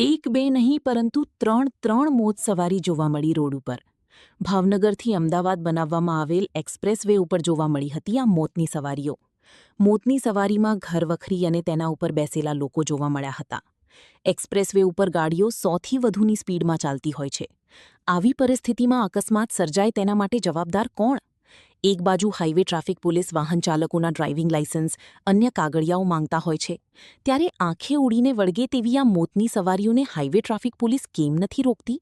એક બે નહીં પરંતુ ત્રણ મોત સવારી જોવા મળી રોડ ઉપર. ભાવનગરથી અમદાવાદ બનાવવામાં આવેલ એક્સપ્રેસ વે ઉપર જોવા મળી હતી આ મોતની સવારીઓ. મોતની સવારીમાં ઘરવખરી અને તેના ઉપર બેસેલા લોકો જોવા મળ્યા હતા. એક્સપ્રેસ વે ઉપર ગાડીઓ 100થી વધુની સ્પીડમાં ચાલતી હોય છે. આવી પરિસ્થિતિમાં અકસ્માત સર્જાય તેના માટે જવાબદાર કોણ? એક બાજુ હાઈવે ટ્રાફિક પોલીસ વાહન ચાલકોના ડ્રાઇવિંગ લાયસન્સ, અન્ય કાગળિયાઓ માંગતા હોય છે, ત્યારે આંખે ઉડીને વળગે તેવી આ મોતની સવારીઓને હાઈવે ટ્રાફિક પોલીસ કેમ નથી રોકતી?